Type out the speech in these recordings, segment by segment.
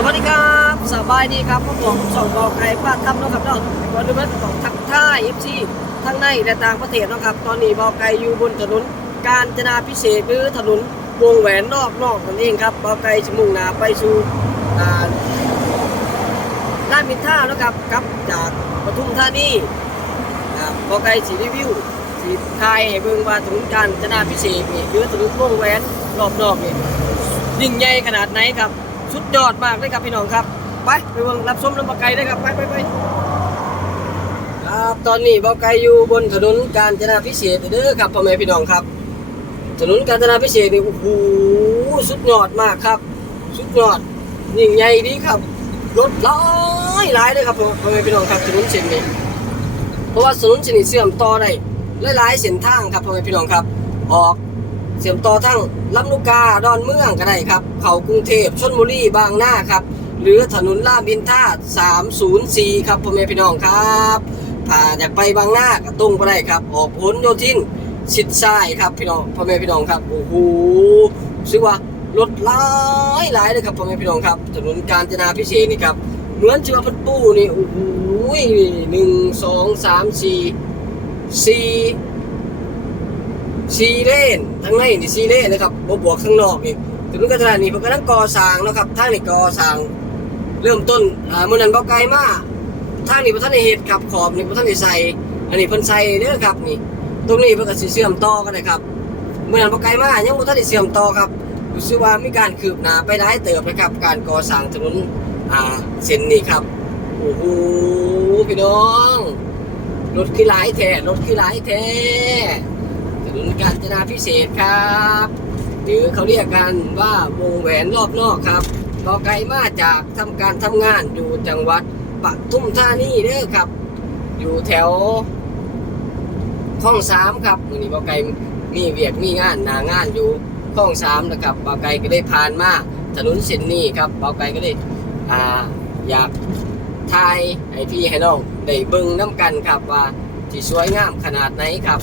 สวัสดีครับสบายดีครับพวกผมสองบอกไก่ป้าทำนาะครับเนาะก่อนอื่นเลยต้องทักท่าเอฟซีทั้งในและต่างประเทศนะครับ ตอนนี้บอกไก่อยู่บนถนนกาญจนาพิเศษหรือถนนวงแหวนนอกนอกนั่นเองครับบอกไก่จะมุ่งหน้าไปสู่อ่าด้านมินท่านะครับกับจากปทุมธานีบอกไก่สีรีวิวสีไทยเบิ่งว่าถนนกาญจนาพิเศษนี่หรือถนนวงแหวนรอบนอกนี่ยิ่งใหญ่ขนาดไหนครับ สุดยอดมากเลยครับพี่น้องครับ ไปไปเบิ่งรับชมลำบากไก่ได้ครับไปไปไปครับตอนนี้เบาไก่อยู่บนถนนกาญจนาพิเศษเด้อครับพ่อแม่พี่น้องครับ ถนนกาญจนาพิเศษนี่โอ้โหสุดยอดมากครับ สุดยอดยิ่งใหญ่ดีครับรถหลายหลายเลยครับพ่อแม่พี่น้องครับถนนเส้นนี้เพราะว่าถนนเส้นนี้เชื่อมต่อได้หลายๆเส้นทางครับพ่อแม่พี่น้องครับ ออก เสียมต่อทั้งลำลูกกาดอนเมืองก็ได้ครับ เขากรุงเทพชนบุรีบางนาครับ หรือถนนลาดบินท่า304 ครับพ่อแม่พี่น้องครับถ้าอยากไปบางนาก็ตรงไปได้ครับ ออกผลโยธินชิดซ้ายครับพี่น้องพ่อแม่พี่น้องครับโอ้โหซื้อว่ารถหลายหลายเลยครับพ่อแม่พี่น้องครับ ถนนกาญจนาพิเศษกนี่ครับเหมือนชื่อว่าพันปูนี่โอ้โหหนึ่งสองสามสี่สี่ ซีเลนทั้งในนี่ซีเลนนะครับบวบวกข้างนอกนี่ถึงกระดานนี่เพิ่นกำลังก่อสร้างนะครับทางนี่ก่อสร้าง เริ่มต้นอ่ามื้อนั้นบ่ไกลมากทางนี้บ่ทันเฮ็ดครับขอบนี่บ่ทันใส่อันนี้เพิ่นใส่เด้อครับนี่ ตรงนี้เพิ่นก็สิเชื่อมต่อกันนะครับเมื้อนั้นบ่ไกลมายังบ่ทันได้เชื่อมต่อครับรู้สึกว่ามีการคืบหน้าไปได้เติบนะครับ การก่อสร้างถนนอ่าเส้นนี้ครับโอ้โหพี่น้องรถคือหลายแท้รถคือหลายแท้ ถนนกาญจนาพิเศษครับ หรือเขาเรียกกันว่าวงแหวนรอบนอกครับก็ไกลมาจากทำการทำงานอยู่จังหวัดปทุมธานีเด้อครับ อยู่แถวข้องสามครับวันนี้บ่ไกลมีเวียกมีงานหนางานอยู่ข้องสามนะครับบ่ไกลก็ได้ผ่านมาถนนเส้นนี้ครับบ่ไกลก็ได้อ่าอยากทายให้พี่ให้น้องได้เบิ่งน้ำกันครับว่าที่สวยงามขนาดไหนครับ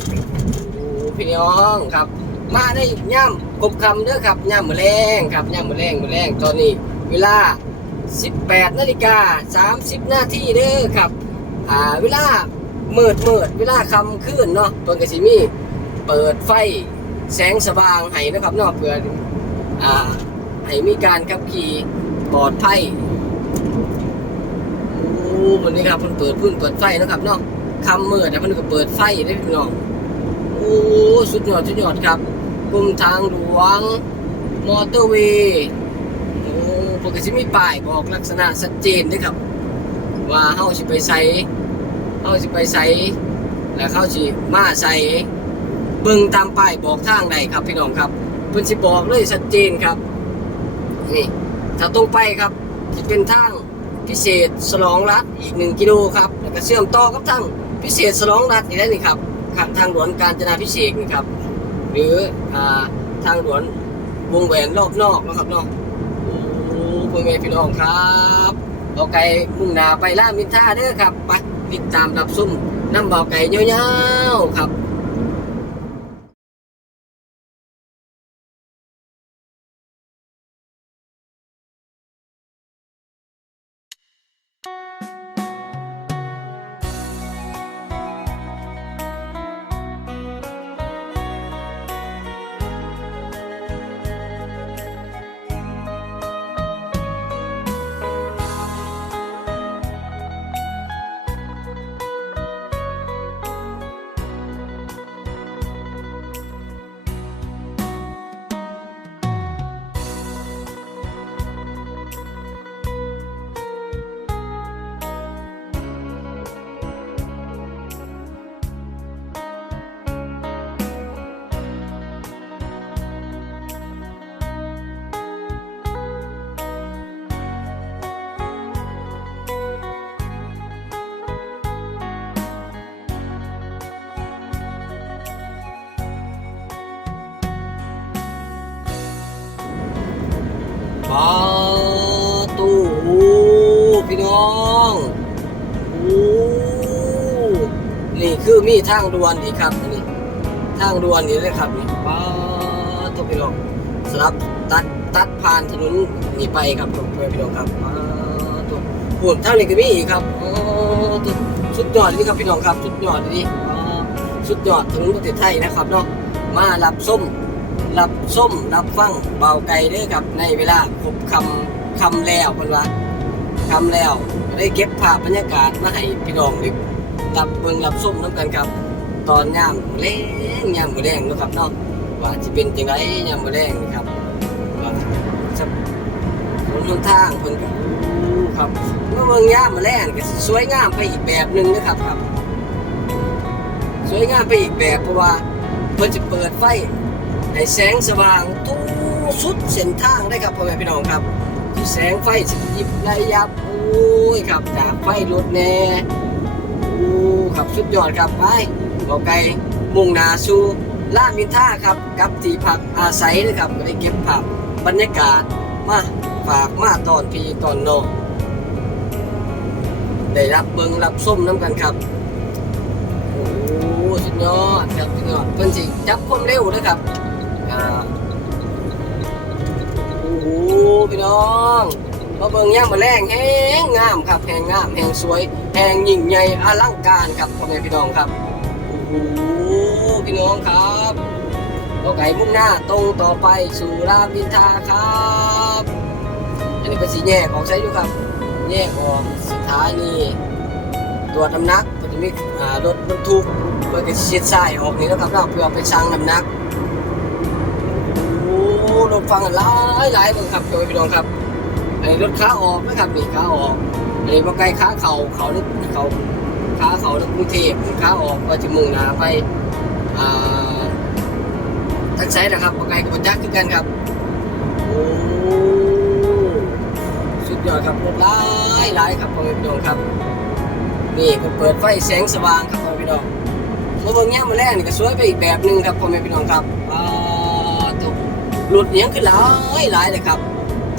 พี่น้องครับ มาได้ย่ำกบคำเด้อครับย่ำมือแรงครับย่ำมือแรงมือแรงตอนนี้ เวลา 18นาฬิกา30นาทีเด้อครับอ่าเวลาเมิดเมิดเวลาคำขึ้นเนาะต้นกระสิมีเปิดไฟแสงสว่างให้นะครับเนาะเพื่ออ่าให้มีการขับขี่ปลอดภัยโอ้วันนี้ครับเพิ่นเปิดพื้นเปิดไฟนะครับเนาะคำเมิดแต่เพิ่นก็เปิดไฟได้พี่น้อง สุดยอดสุดยอดครับกรมทางหลวง มอเตอร์เวย์โอ้ปกติมีป้ายบอกลักษณะชัดเจนด้วยครับ ว่าเฮาสิไปใส่เฮาสิไปใส่แล้วเขาสิมาใส่เบิ่งตามป้ายบอกทางใดครับพี่น้องครับเพิ่นสิบอกเลยชัดเจนครับนี่ถ้าตรงไปครับจะเป็นทางพิเศษสลองรัฐอีกหนึ่งกิโลครับแล้วก็เชื่อมต่อกับทางพิเศษสลองรัฐนี่ได้นี่ครับ ทางหลวงการจนาพิเศษนะครับ หรืออ่ทางหลวงวงแหวนรอบนอกนะครับเนาะโอ้พ่อแม่พี่น้องครับเบาไก่มุ่งหน้าไปล่ามินท่าเด้อครับไปติดตามรับซุ่มน้ำเบาไก่เยาวๆครับ นี่คือมีทางด่วนอีกครับนี่ทางด่วนนี่เลยครับนี่ปาตูพี่น้องสำหรับตัดตัดผ่านถนนนี่ไปครับพ่อแม่พี่น้องครับอ่าตัวพูดทางนี้ก็มีอีกครับโอ้ตัวสุดยอดนี่ครับพี่น้องครับ สุดยอดนี่อ่าสุดยอดถนนประเทศไทยนะครับเนาะมารับส้มรับส้มรับฟังเบาไก่เด้อครับในเวลาครบคำคำแล้วเพิ่นว่าคำแล้วได้เก็บภาพบรรยากาศมาให้พี่น้องได้ รับเบิ่งรับส้มน้ำกันครับ ตอนย่ามแล้งย่ามมือแรงนะครับเนาะว่าสิเป็นจังไดยามมือแรงนะครับว่าจะบนหนทางเพิ่นก็อู้ครับเมื่อเบิ่งยามมือแรงก็สวยงามไปอีกแบบหนึ่งนะครับครับ สวยงามไปอีกแบบเพราะว่าเพิ่นจะเปิดไฟให้แสงสว่างทุกสุดเส้นทางได้ครับพ่อแม่พี่น้องครับที่แสงไฟสิยิบระยับโอ้ยครับจากไฟรถแน่ ครับสุดยอดครับไปบอกไกลมุ่งนาสู่ลามินท่าครับกับที่พักอาศัยนะครับก็ได้เก็บภาพบรรยากาศมาฝากมาตอนพี่ตอนน้องได้รับเบิงรับส้มน้ำกันครับโอ้สุดยอดครับสุดยอดเพิ่นสิจับความเร็วนะครับอ่าโอ้พี่น้อง มาเบิ่งย่างมาแรงแห้งงามครับแห้งงามแห้งสวยแห้งยิ่งใหญ่อลังการครับพ่อแม่พี่น้องครับโอ้โหพี่น้องครับต่อไก่มุ่งหน้าตรงต่อไปสู่รามอินทราครับ อันนี้เป็นสีแยกออกใช้อยู่ครับ แยกออกสถานีตรวน้ำหนักก็จะมีรถบรรทุกเพื่อจะเช็ดทรายออกนี่นะครับเนาเพื่อไปชั่งน้ำหนักโอ้รถฟังกันหลายหลายเบิ่งครับโดยพี่น้องครับ ไอ้รถขาออกนะครับนี่ขาออกไอ้บ่ไกลขาเข่าเขานึกเขาขาเขานึกกรุงเทพขาออกก็จะมุ่งหน้าไปอ่าทางซ้ายนะครับบ่ไกลกับบ่จักคือกันครับโอ้สุดยอดครับรถหลายหลายครับพ่อแม่พี่น้องครับนี่เพิ่นเปิดไฟแสงสว่างครับพ่อแม่พี่น้องเมื่อเบิ่งแง่มาแรกนี่ก็สวยไปอีกแบบหนึงครับพ่อแม่พี่น้องครับอ่าตุรถเนี้ยงขึ้นหลายหลายเลยครับ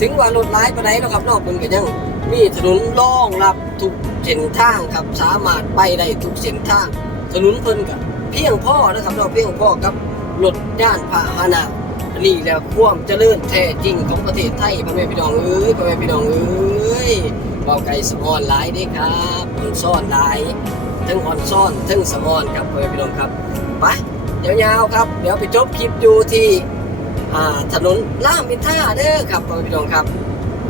ถึงว่ารถหลายปานใดเนาะครับเนอกเพิ่นก็ยังมีถนนรองรับทุกเส้นทางครับสามารถไปได้ทุกเส้นทาง ถนนเพิ่นก็เพียงพอนะครับเนาะเพียงพอกับรถย่านพาหนะอันนี้แหล้วความเจริญแท้จริงของประเทศไทยพ่อแม่พี่น้องเอ้ยพ่อแม่พี่น้องเอ้ยเบาไก่สมอนหลายเด้ครับอ่นซ่อนหลายทั้งอ่อนซ่อนทั้งสมอนครับพ่อแม่พี่น้องครับไปยาวๆครับ เดี๋ยวไปจบคลิปอยู่ที่ ถนนล่างมินท่าเด้อครับพี่น้องครับ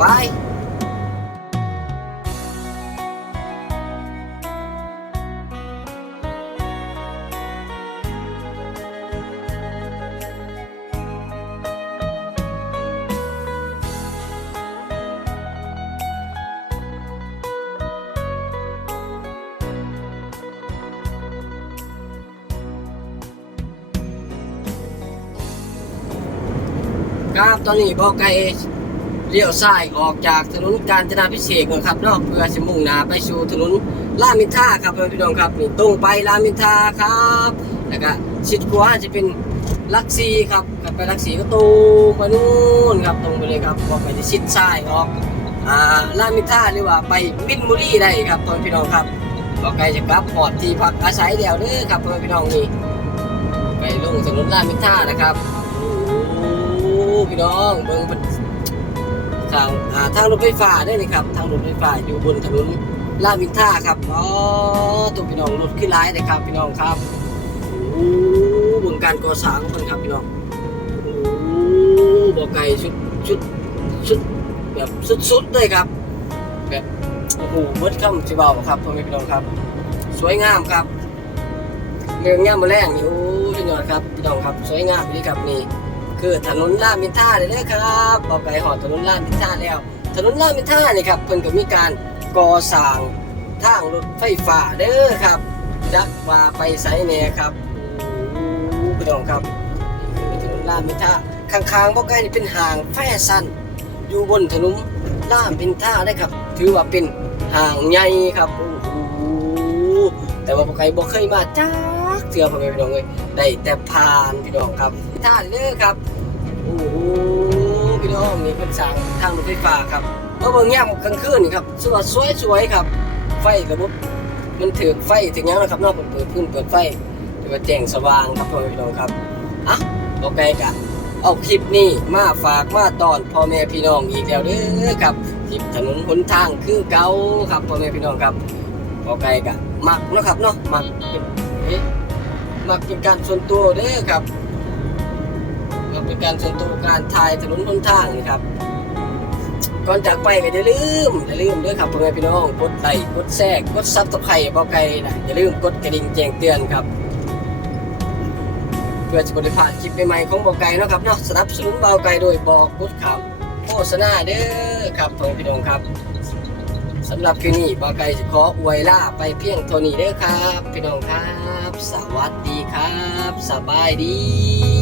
บาย ครับตอนนี้เบาไก่เลี้ยวซ้ายออกจากถนนกาญจนาพิเศษกนะครับนาะเพื่อจะมุ่งหน้าไปสู่ถนนลามินท่าครับตอนพี่น้องครับนี่ตรงไปลามินท่าครับแล้วก็ชิดขวาจะเป็นลักซีครับกลับไปลักซีก็ตรงไปนู่นครับตรงไปเลยครับบอกไปจะชิดซ้ายออกอ่าลามินท่าหรือว่าไปมินบุรีได้ครับพ่อแม่พี่น้องครับบอกไก่จะกลับพอดที่พักอาศัยเดียวเด้อครับตอนพี่น้องนี่ไปลงถนนลามินท่านะครับ พี่น้องเบิ่งเป็นทางอ่าทางรถไฟฟ้าได้เลยครับ ทางรถไฟฟ้าอยู่บนถนนลาวินท่าครับอ๋อตัวพี่น้องรถขึ้นร้ายเลยครับ พี่น้องครับโอ้บนการก่อสร้างคนครับพี่น้องโอ้บ่อไก่ชุดชุดชุดแบบสุดๆเลยครับแบบโอ้โหเบิดคำสิเบาครับพ่อแม่พี่น้องครับ สวยงามครับเรื่องงามมาแรงนี่โอ้พี่น้องครับพี่น้องครับ สวยงามนี่ครับนี่ คือถนนลาดมินท่าเลยเด้อครับบอกไปหอดถนนลาดมินท่าแล้ว ถนนลาดมินท่านี่ครับเพิ่นก็มีการก่อสร้างทางรถไฟฟ้าเด้อครับจักว่าไปไสแน่ครับโอ้โหพี่น้องครับถนนลาดมินท่าข้างๆบ่ใกล้นี่เป็นห้างแฟชั่นอยู่บนถนนลาดมินท่าได้ครับ ถือว่าเป็นห้างใหญ่ครับโอ้โหแต่ว่าบ่ไกลบ่เคยมาจัก เทื่อพ่อแม่พี่น้องเอ้ยได้แต่ผ่านพี่น้องครับท่าเด้อครับโอ้โหพี่น้องนี่เป็นสร้างทางรถไฟฟ้าครับเมื่อเบิ่งยามกลางคืนนี่ครับสวยสวยสวยครับ ไฟกระบบมันถือไฟถึงยังนะครับนอกเปิดพื้นเปิดไฟถือว่าแจ้งสว่างครับพ่อแม่พี่น้องครับอะโอเคกะเอาคลิปนี้มาฝากมาตอนพ่อแม่พี่น้องอีกแล้วเด้อครับคลิปถนนหนทางคือเก่าครับพ่อแม่พี่น้องครับบ่ไกลกะมักนะครับเนาะมักเอ๊ะ มักเป็นการส่วนตัวเด้อครับมักเป็นการส่วนตัวการถ่ายถนนหนทางนี่ครับ ก่อนจากไปก็อย่าลืมอย่าลืมด้วยครับพ่อแม่พี่น้องกดไลค์กดแชร์กดซับสไครต์เบาไก่นะอย่าลืมกดกระดิ่งแจ้งเตือนครับเพื่อจะบริพาดคลิปใหม่ๆของเบาไก่นะครับเนาะสนับสนุนเบาไก่โดยบอกกดคำโฆษณาเด้อครับพ่อพี่น้องครับ สำหรับคืนนี้บาไก่จะขออวยล่าไปเพียงเท่านี้เด้อครับ พี่น้องครับ สวัสดีครับ สบายดี